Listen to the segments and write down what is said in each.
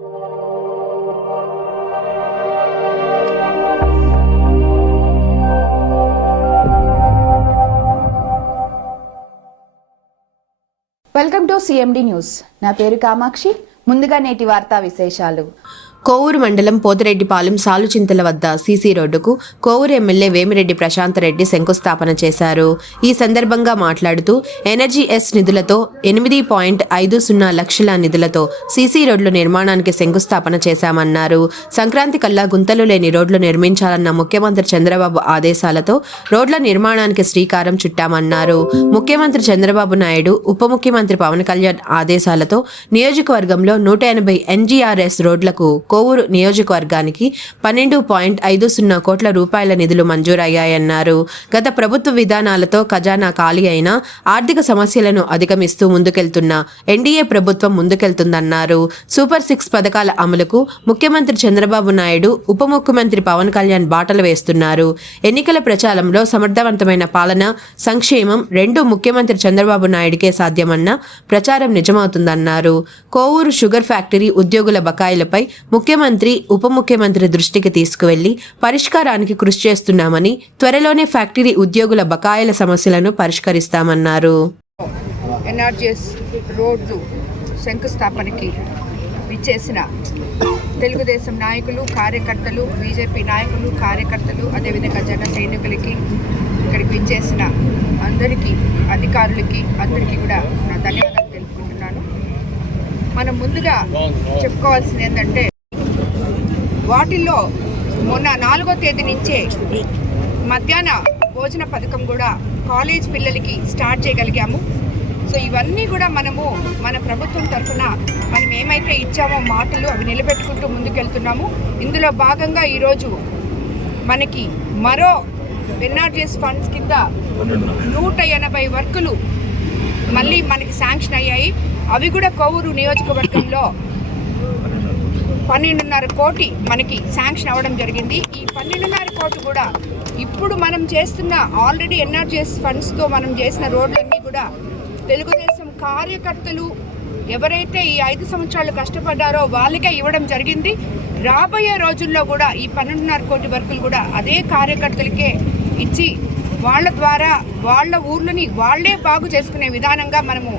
Welcome to CMD news. నా పేరు కామాక్షి. ముందుగా నేటి వార్తా విశేషాలు. కోవూరు మండలం పోతిరెడ్డిపాలెం సాలుచింతల వద్ద సీసీ రోడ్డుకు కోవూరు ఎమ్మెల్యే వేమిరెడ్డి ప్రశాంత్ రెడ్డి శంకుస్థాపన చేశారు. ఈ సందర్భంగా మాట్లాడుతూ ఎనర్జీ ఎస్ నిధులతో 8.50 లక్షల నిధులతో సీసీ రోడ్ల నిర్మాణానికి శంకుస్థాపన చేశామన్నారు. సంక్రాంతి కల్లా గుంతలు లేని రోడ్లు నిర్మించాలన్న ముఖ్యమంత్రి చంద్రబాబు ఆదేశాలతో రోడ్ల నిర్మాణానికి శ్రీకారం చుట్టామన్నారు. ముఖ్యమంత్రి చంద్రబాబు నాయుడు, ఉప ముఖ్యమంత్రి పవన్ కళ్యాణ్ ఆదేశాలతో నియోజకవర్గంలో 180 ఎన్జీఆర్ఎస్ రోడ్లకు కోవూరు నియోజకవర్గానికి 12.50 కోట్ల రూపాయల నిధులు మంజూరయ్యాయన్నారు. గత ప్రభుత్వ విధానాలతో ఖజానా ఖాళీ అయినా ఆర్థిక సమస్యలను అధిగమిస్తూ ముందుకెళ్తున్న ఎన్డీఏ ప్రభుత్వం ముందుకెళ్తుందన్నారు. సూపర్ 6 పథకాల అమలుకు ముఖ్యమంత్రి చంద్రబాబు నాయుడు, ఉప ముఖ్యమంత్రి పవన్ కళ్యాణ్ బాటలు వేస్తున్నారు. ఎన్నికల ప్రచారంలో సమర్థవంతమైన పాలన, సంక్షేమం రెండూ ముఖ్యమంత్రి చంద్రబాబు నాయుడికే సాధ్యమన్న ప్రచారం నిజమవుతుందన్నారు. కోవూరు షుగర్ ఫ్యాక్టరీ ఉద్యోగుల బకాయిలపై ముఖ్యమంత్రి, ఉప ముఖ్యమంత్రి దృష్టికి తీసుకువెళ్లి పరిష్కారానికి కృషి చేస్తున్నామని, త్వరలోనే ఫ్యాక్టరీ ఉద్యోగుల బకాయిల సమస్యలను పరిష్కరిస్తామన్నారు. ఎన్ఆర్జీఎస్ రోడ్డు శంకుస్థాపనకి విచ్చేసిన తెలుగుదేశం నాయకులు, కార్యకర్తలు, బీజేపీ నాయకులు, కార్యకర్తలు, అదేవిధంగా జన సైనికులకి, ఇక్కడికి విచ్చేసిన అందరికీ, అధికారులకి అందరికీ కూడా నా ధన్యవాదాలు తెలుపుకుంటున్నాను. మనం ముందుగా చెప్పుకోవాల్సింది ఏంటంటే, వాటిల్లో మొన్న 4వ తేదీ నుంచే మధ్యాహ్న భోజన పథకం కూడా కాలేజ్ పిల్లలకి స్టార్ట్ చేయగలిగాము. సో ఇవన్నీ కూడా మనము మన ప్రభుత్వం తరఫున మనం ఏమైతే ఇచ్చామో మాటలు అవి నిలబెట్టుకుంటూ ముందుకెళ్తున్నాము. ఇందులో భాగంగా ఈరోజు మనకి మరో ఎన్ఆర్జీఎస్ ఫండ్స్ కింద 180 వర్కులు మళ్ళీ మనకి శాంక్షన్ అయ్యాయి. అవి కూడా కోవూరు నియోజకవర్గంలో 12.5 కోటి మనకి శాంక్షన్ అవ్వడం జరిగింది. ఈ 12.5 కోటి కూడా ఇప్పుడు మనం చేస్తున్న ఆల్రెడీ ఎన్ఆర్జీఎస్ ఫండ్స్తో మనం చేసిన రోడ్లన్నీ కూడా తెలుగుదేశం కార్యకర్తలు ఎవరైతే ఈ 5 సంవత్సరాలు కష్టపడ్డారో వాళ్ళకే ఇవ్వడం జరిగింది. రాబోయే రోజుల్లో కూడా ఈ 12.5 కోటి వర్కులు కూడా అదే కార్యకర్తలకే ఇచ్చి వాళ్ళ ద్వారా వాళ్ళ ఊర్లని వాళ్లే బాగు చేసుకునే విధానంగా మనము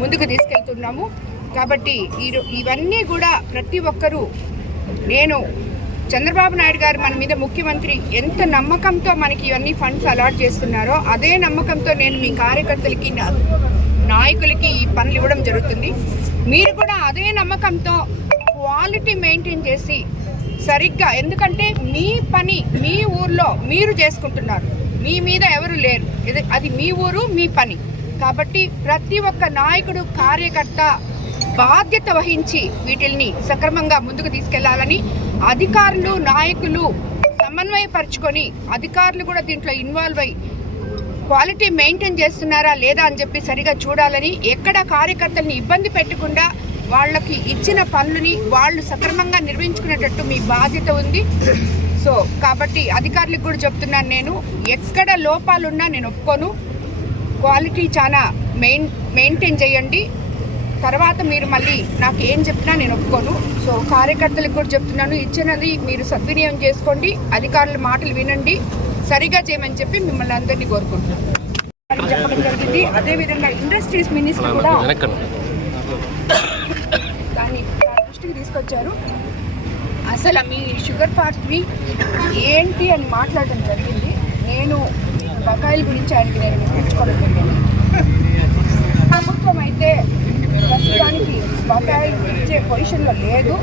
ముందుకు తీసుకెళ్తున్నాము. కాబట్టి ఇవన్నీ కూడా ప్రతి ఒక్కరూ, నేను చంద్రబాబు నాయుడు గారు మన మీద ముఖ్యమంత్రి ఎంత నమ్మకంతో మనకి ఇవన్నీ ఫండ్స్ అలాట్ చేస్తున్నారో అదే నమ్మకంతో నేను మీ కార్యకర్తలకి, నాయకులకి ఈ పనులు ఇవ్వడం జరుగుతుంది. మీరు కూడా అదే నమ్మకంతో క్వాలిటీ మెయింటైన్ చేసి సరిగ్గా, ఎందుకంటే మీ పని మీ ఊర్లో మీరు చేసుకుంటున్నారు, మీ మీద ఎవరు లేరు, అది మీ ఊరు, మీ పని. కాబట్టి ప్రతి ఒక్క నాయకుడు, కార్యకర్త బాధ్యత వహించి వీటిల్ని సక్రమంగా ముందుకు తీసుకెళ్లాలని, అధికారులు, నాయకులు సమన్వయపరుచుకొని అధికారులు కూడా దీంట్లో ఇన్వాల్వ్ అయ్యి క్వాలిటీ మెయింటైన్ చేస్తున్నారా లేదా అని చెప్పి సరిగా చూడాలని, ఎక్కడ కార్యకర్తల్ని ఇబ్బంది పెట్టకుండా వాళ్ళకి ఇచ్చిన పనులని వాళ్ళు సక్రమంగా నిర్వహించుకునేటట్టు మీ బాధ్యత ఉంది. సో కాబట్టి అధికారులకు కూడా చెప్తున్నాను, నేను ఎక్కడ లోపాలున్నా నేను ఒప్పుకోను. క్వాలిటీ చాలా మెయింటైన్ చేయండి. తర్వాత మీరు మళ్ళీ నాకు ఏం చెప్పినా నేను ఒప్పుకోను. సో కార్యకర్తలకు కూడా చెప్తున్నాను, ఇచ్చినది మీరు సద్వినియోగం చేసుకోండి, అధికారుల మాటలు వినండి, సరిగా చేయమని చెప్పి మిమ్మల్ని అందరినీ కోరుకుంటున్నాను చెప్పడం జరిగింది. అదేవిధంగా ఇండస్ట్రీస్ మినిస్టర్ కూడా దాన్ని దృష్టికి తీసుకొచ్చారు. అసలు మీ షుగర్ ఫ్యాక్టరీ ఏంటి అని మాట్లాడడం జరిగింది. నేను బకాయిల గురించి ఆయనకి నేను వినిపించుకోవడం జరిగింది. ప్రభుత్వం అయితే ప్రస్తుతానికి బకాయిలు ఇచ్చే పొజిషన్లో లేదు,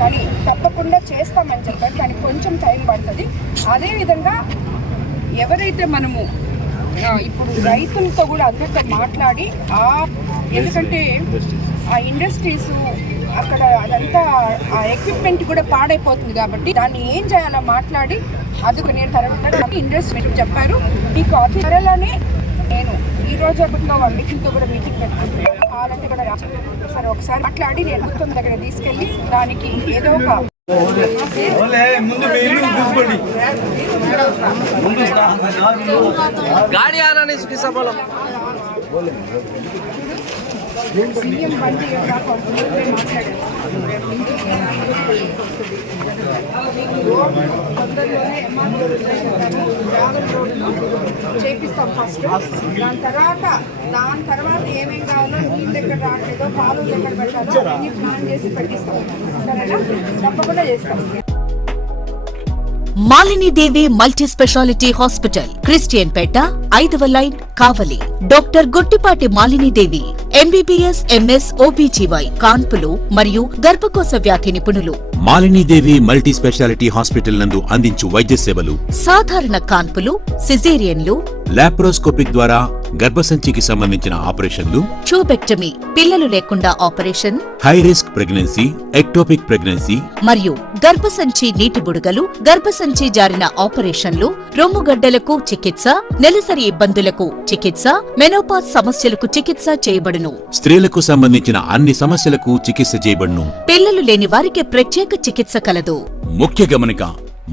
కానీ తప్పకుండా చేస్తామని చెప్పారు. కానీ కొంచెం టైం పడుతుంది. అదేవిధంగా ఎవరైతే మనము ఇప్పుడు రైతులతో కూడా అందరితో మాట్లాడి, ఎందుకంటే ఆ ఇండస్ట్రీస్ అక్కడ అదంతా ఆ ఎక్విప్మెంట్ కూడా పాడైపోతుంది కాబట్టి దాన్ని ఏం చేయాలో మాట్లాడి అందుకు నేను తర్వాత ఇండస్ట్రీ చెప్పారు. మీకు అతి త్వరలోనే నేను ఈ రోజు వాళ్ళ మీటింగ్తో కూడా మీటింగ్ పెట్టుకుంటున్నాను. వాళ్ళంతా కూడా సరే ఒకసారి మాట్లాడి నేను ప్రభుత్వం దగ్గర తీసుకెళ్ళి దానికి ఏదో ఒక गाड़ी आना नहीं किसा बोलो సీఎం బండి మాట్లాడారు. ఫస్ట్. దాని తర్వాత ఏమేం కావాలో నీళ్ళు ఎక్కడ రావట్లేదో పాలు ఎక్కడ పెట్టాలో అవన్నీ ప్లాన్ చేసి పెట్టిస్తాం. సరేనా? తప్పకుండా చేస్తాం. Malinidevi multi speciality hospital, Christian Peta, 5వ line, Kavali. Doctor Gottipati Malinidevi, MBBS, MS, OBGY, కాన్పులు మరియు గర్భకోశ వ్యాధి నిపుణులు. మాలినీదేవి మల్టీ స్పెషాలిటీ హాస్పిటల్ నందు అందించు వైద్య సేవలు: సాధారణ కాన్పులు, సిజేరియన్లు, లాప్రోస్కోపిక్ ద్వారా గర్భసంచికి సంబంధించిన ఆపరేషన్లు, ట్యూబెక్టమీ, పిల్లలు లేకుండా operation, high risk pregnancy, ectopic pregnancy మరియు గర్భసంచి నీటి బుడగలు, గర్భసంచి జారిన ఆపరేషన్లు, రొమ్ముగడ్డలకు చికిత్స, నెలసరి ఇబ్బందులకు చికిత్స, మెనోపాజ్ సమస్యలకు చికిత్స చేయబడును. స్త్రీలకు సంబంధించిన అన్ని సమస్యలకు చికిత్స చేయబడును. పిల్లలు లేని వారికి ప్రత్యేక చికిత్స కలదు. ముఖ్య గమనిక: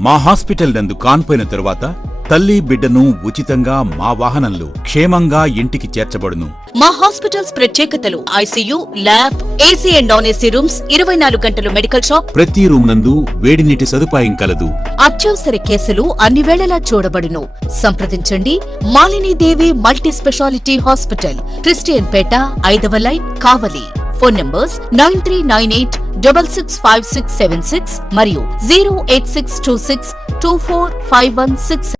మా హాస్పిటల్ నందు కాన్పోయిన తరువాత తల్లి బిడ్డను ఉచితంగా మా వాహనంలో క్షేమంగా ఇంటికి చేర్చబడును. మా హాస్పిటల్స్ ప్రత్యేకతలు: ICU, lab, AC and non AC rooms, 24 గంటలు మెడికల్ షాప్, ప్రతి రూమ్ నందు వేడి నీటి సదుపాయం కలదు. అత్యవసర కేసులు అన్ని వేళలా చూడబడును. సంప్రదించండి Malinidevi multi speciality hospital, Christian Peta, 5వ లైన్, కావలి. ఫోన్ నంబర్స్ 9398665676 మరియు 08626245166.